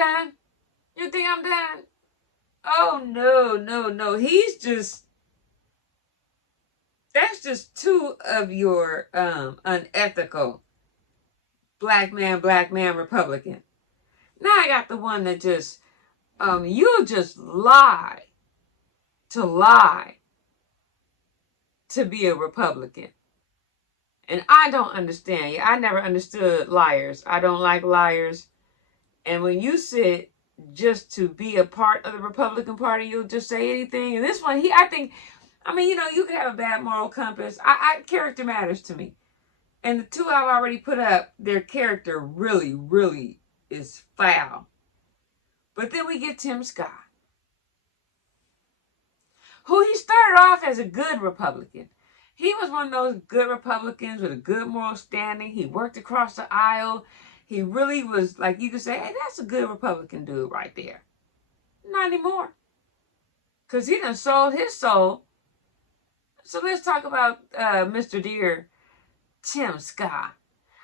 done? You think I'm done? Oh, no, no, no. That's just two of your unethical black man Republican. Now I got the one that just, you'll just lie to be a Republican. And I don't understand you. I never understood liars. I don't like liars. And when you sit just to be a part of the Republican Party, you'll just say anything. And this one, you could have a bad moral compass. Character matters to me. And the two I've already put up, their character really, really is foul. But then we get Tim Scott, who he started off as a good Republican. He was one of those good Republicans with a good moral standing. He worked across the aisle. He really was, like, you could say, hey, that's a good Republican dude right there. Not anymore. Because he done sold his soul. So let's talk about Mr. Dear Tim Scott.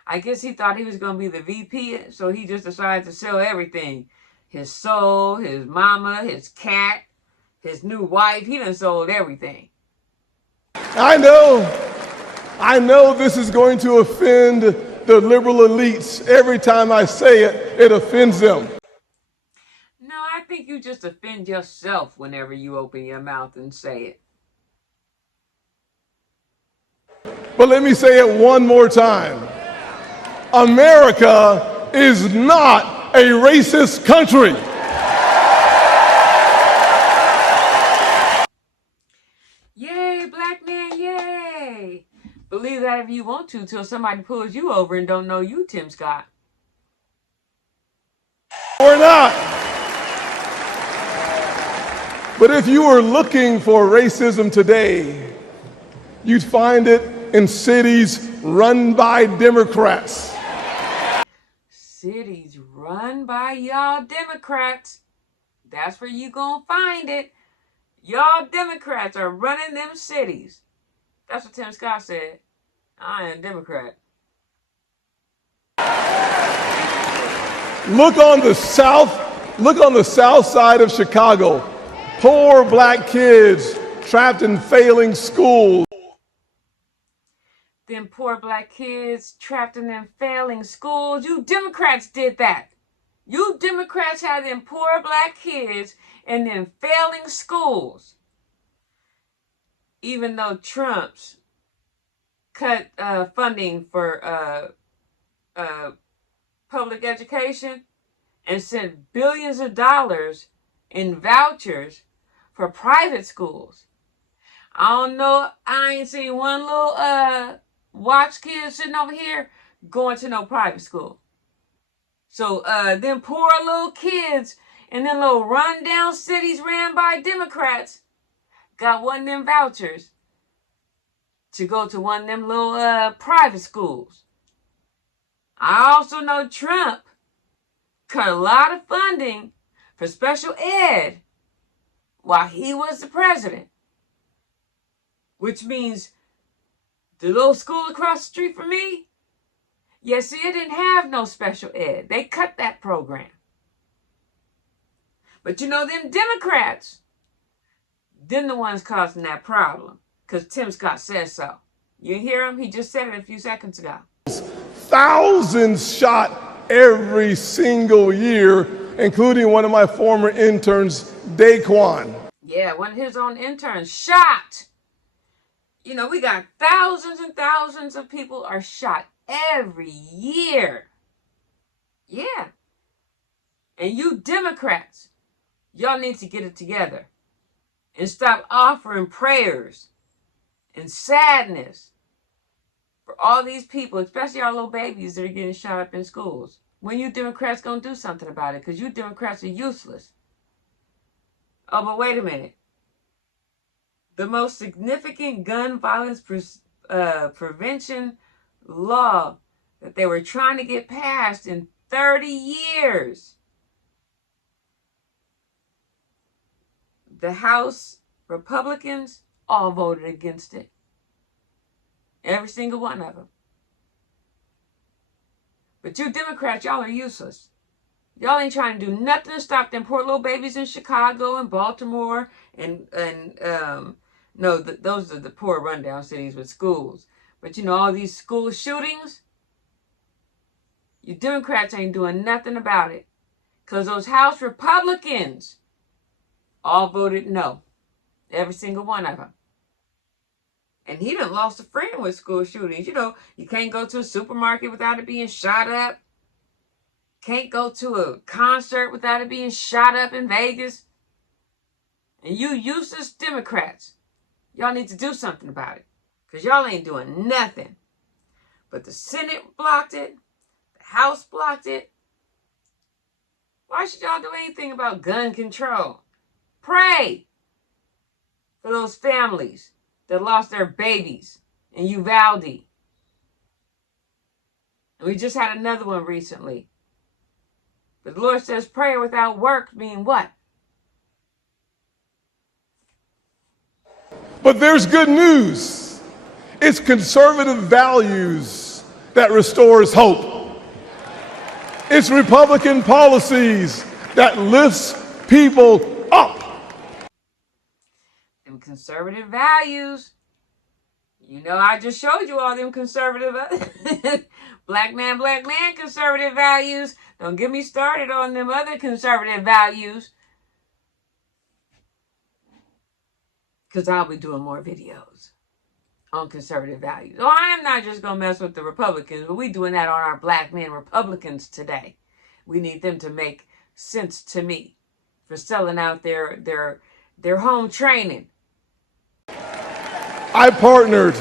I guess he thought he was going to be the VP, so he just decided to sell everything. His soul, his mama, his cat, his new wife. He done sold everything. I know this is going to offend the liberal elites. Every time I say it, it offends them. No, I think you just offend yourself whenever you open your mouth and say it. But let me say it one more time. America is not a racist country. Yay, black man, yay. Believe that if you want to till somebody pulls you over and don't know you, Tim Scott. Or not. But if you were looking for racism today, you'd find it in cities run by Democrats. Cities run by y'all Democrats. That's where you gonna find it. Y'all Democrats are running them cities. That's what Tim Scott said. I am a Democrat. Look on the south side of Chicago. Poor black kids trapped in failing schools. Them poor black kids trapped in them failing schools. You Democrats did that. You Democrats had them poor black kids in them failing schools. Even though Trump's cut funding for public education and sent billions of dollars in vouchers for private schools. I don't know. I ain't seen one little watch kid sitting over here going to no private school. So them poor little kids in them little rundown cities ran by Democrats got one of them vouchers to go to one of them little private schools. I also know Trump cut a lot of funding for special ed while he was the president. Which means the little school across the street from me, yeah, see, it didn't have no special ed. They cut that program. But you know, them Democrats, them the ones causing that problem. Because Tim Scott says so. You hear him? He just said it a few seconds ago. Thousands shot every single year, including one of my former interns, Daquan. Yeah, one of his own interns shot. You know, we got thousands and thousands of people are shot every year. Yeah. And you Democrats, y'all need to get it together and stop offering prayers and sadness for all these people, especially our little babies that are getting shot up in schools. When you Democrats gonna do something about it? Because you Democrats are useless. Oh, but wait a minute. The most significant gun violence prevention law that they were trying to get passed in 30 years. The House Republicans all voted against it. Every single one of them. But you Democrats, y'all are useless. Y'all ain't trying to do nothing to stop them poor little babies in Chicago and Baltimore and no, those are the poor rundown cities with schools. But you know, all these school shootings, you Democrats ain't doing nothing about it. Because those House Republicans all voted no. Every single one of them. And he done lost a friend with school shootings. You know, you can't go to a supermarket without it being shot up. Can't go to a concert without it being shot up in Vegas. And you useless Democrats, y'all need to do something about it. Because y'all ain't doing nothing. But the Senate blocked it. The House blocked it. Why should y'all do anything about gun control? Pray for those families that lost their babies in Uvalde. And we just had another one recently. But the Lord says prayer without work mean what? But there's good news. It's conservative values that restores hope. It's Republican policies that lifts people up. Them conservative values. You know, I just showed you all them conservative black man conservative values. Don't get me started on them other conservative values. Because I'll be doing more videos on conservative values. Oh, I am not just going to mess with the Republicans, but we doing that on our black men Republicans today. We need them to make sense to me for selling out their home training. I partnered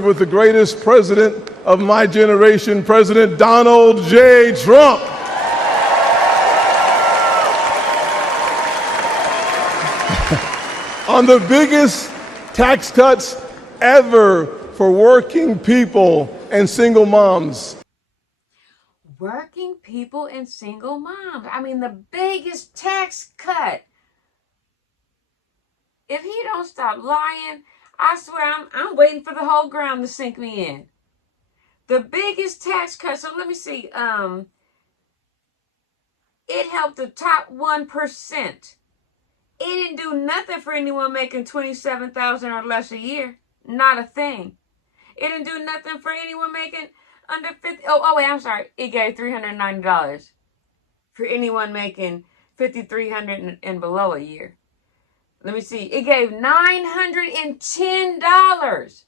with the greatest president of my generation, President Donald J. Trump. On the biggest tax cuts ever for working people and single moms. Working people and single moms. I mean, the biggest tax cut. If he don't stop lying, I swear I'm waiting for the whole ground to sink me in. The biggest tax cut. So let me see. It helped the top 1%. It didn't do nothing for anyone making $27,000 or less a year. Not a thing. It didn't do nothing for anyone making under 50. Oh wait, I'm sorry. It gave $390 for anyone making $5,300 and below a year. Let me see. It gave $910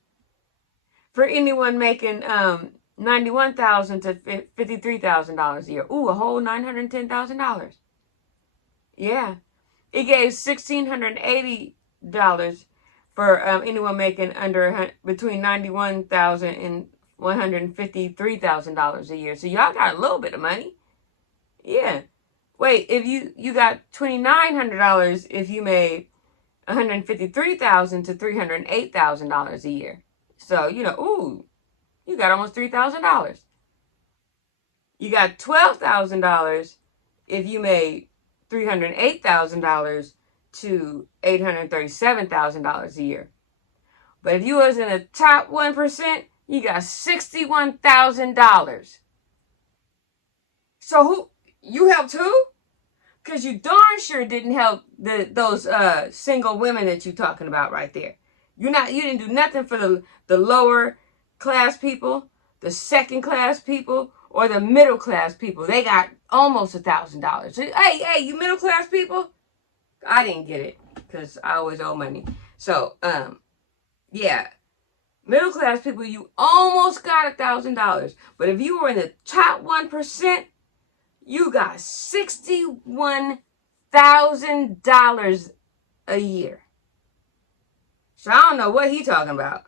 for anyone making $91,000 to $53,000 a year. Ooh, a whole $910,000. Yeah. It gave $1,680 for anyone making between $91,000 and $153,000 a year. So y'all got a little bit of money. Yeah. Wait, if you got $2,900 if you made $153,000 to $308,000 a year. So, you know, ooh, you got almost $3,000. You got $12,000 if you made $308,000 to $837,000 a year. But if you was in the top 1%, you got $61,000. So who you helped who? Because you darn sure didn't help those single women that you're talking about right there. You didn't do nothing for the lower class people, the second class people, or the middle class people. They got almost $1,000. Hey, you middle class people? I didn't get it because I always owe money. So, yeah. Middle class people, you almost got $1,000. But if you were in the top 1%, you got $61,000 a year. So I don't know what he talking about.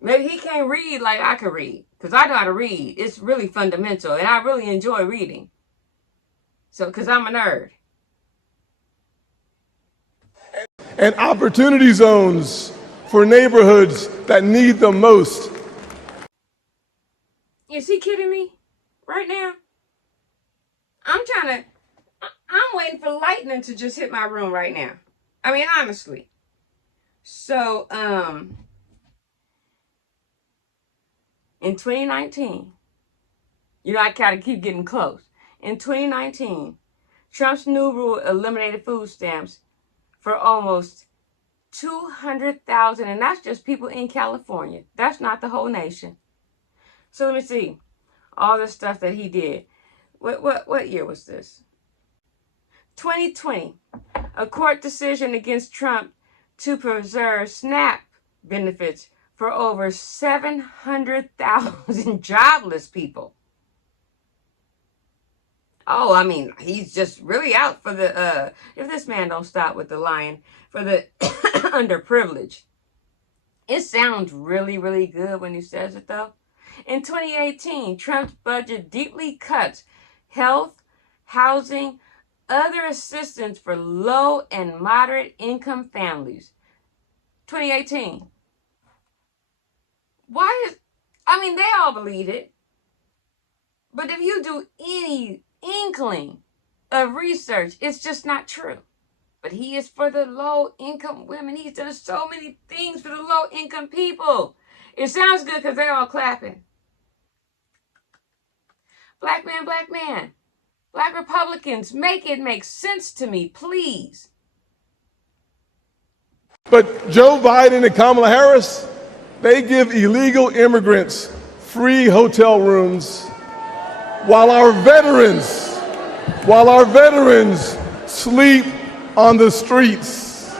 Maybe he can't read like I can read. Because I know how to read. It's really fundamental. And I really enjoy reading. So, because I'm a nerd. And opportunity zones for neighborhoods that need them most. Is he kidding me? Right now? I'm waiting for lightning to just hit my room right now. I mean, honestly. So, in 2019, you know, I gotta keep getting close. In 2019, Trump's new rule eliminated food stamps for almost 200,000, and that's just people in California. That's not the whole nation. So let me see all the stuff that he did. What year was this? 2020. A court decision against Trump to preserve SNAP benefits for over 700,000 jobless people. Oh, I mean, he's just really out for the, if this man don't stop with the lying, for the underprivileged. It sounds really, really good when he says it, though. In 2018, Trump's budget deeply cuts health, housing, other assistance for low and moderate income families. 2018. They all believe it. But if you do any inkling of research, it's just not true. But he is for the low income women. He's done so many things for the low income people. It sounds good because they're all clapping. Black man, black Republicans, make it make sense to me, please. But Joe Biden and Kamala Harris, they give illegal immigrants free hotel rooms while our veterans sleep on the streets.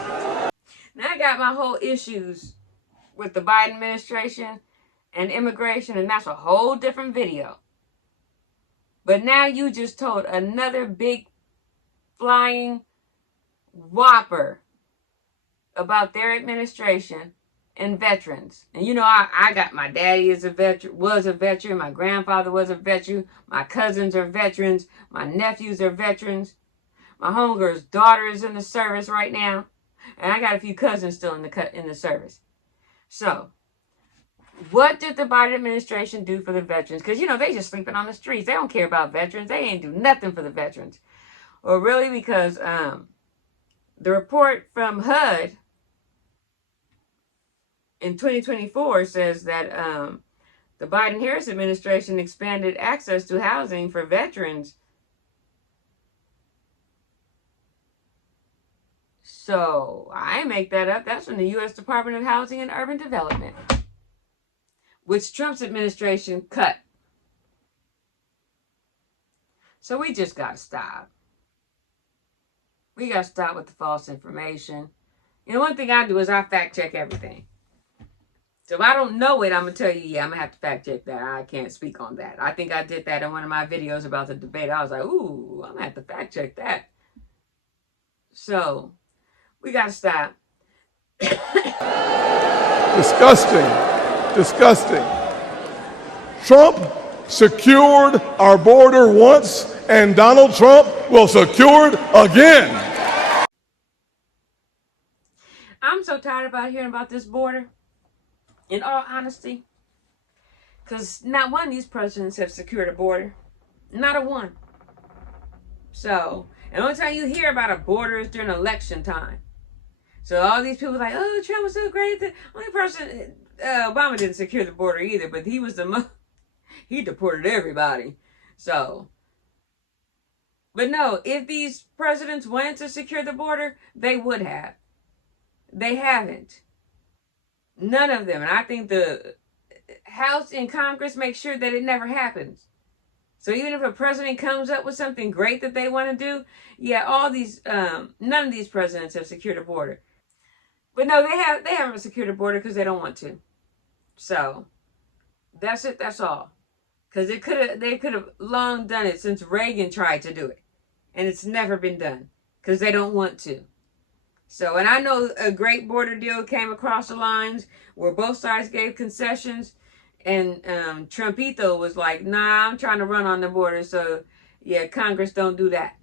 Now I got my whole issues with the Biden administration and immigration, and that's a whole different video. But now you just told another big flying whopper about their administration and veterans. And you know, I got my daddy was a veteran, my grandfather was a veteran, my cousins are veterans, my nephews are veterans, my homegirl's daughter is in the service right now, and I got a few cousins still in the service. So, what did the Biden administration do for the veterans? Because, you know, they just sleeping on the streets. They don't care about veterans. They ain't do nothing for the veterans. Well, really, because the report from HUD in 2024 says that the Biden-Harris administration expanded access to housing for veterans. So, I make that up. That's from the U.S. Department of Housing and Urban Development, which Trump's administration cut. So we just got to stop. We got to stop with the false information. You know, one thing I do is I fact check everything. So if I don't know it, I'm going to tell you, yeah, I'm going to have to fact check that. I can't speak on that. I think I did that in one of my videos about the debate. I was like, ooh, I'm going to have to fact check that. So we got to stop. Disgusting. Trump secured our border once, and Donald Trump will secure it again. I'm so tired about hearing about this border, in all honesty, because not one of these presidents have secured a border. Not a one. So, and the only time you hear about a border is during election time. So all these people are like, oh, Trump was so great. The only person, Obama didn't secure the border either, but he was he deported everybody. So, but no, if these presidents wanted to secure the border, they would have. They haven't. None of them. And I think the House and Congress make sure that it never happens. So even if a president comes up with something great that they want to do, yeah, all these, none of these presidents have secured a border. But no, they haven't secured a border because they don't want to. So that's it. That's all. Because they could have long done it since Reagan tried to do it, and it's never been done because they don't want to. So, and I know a great border deal came across the lines where both sides gave concessions, and Trumpito was like, "Nah, I'm trying to run on the border." So, yeah, Congress don't do that.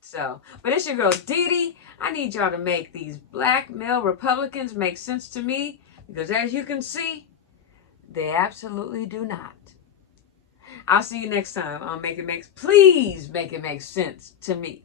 So, but it's your girl Dee. I need y'all to make these black male Republicans make sense to me, because as you can see, they absolutely do not. I'll see you next time on Please Make It Make Sense to Me.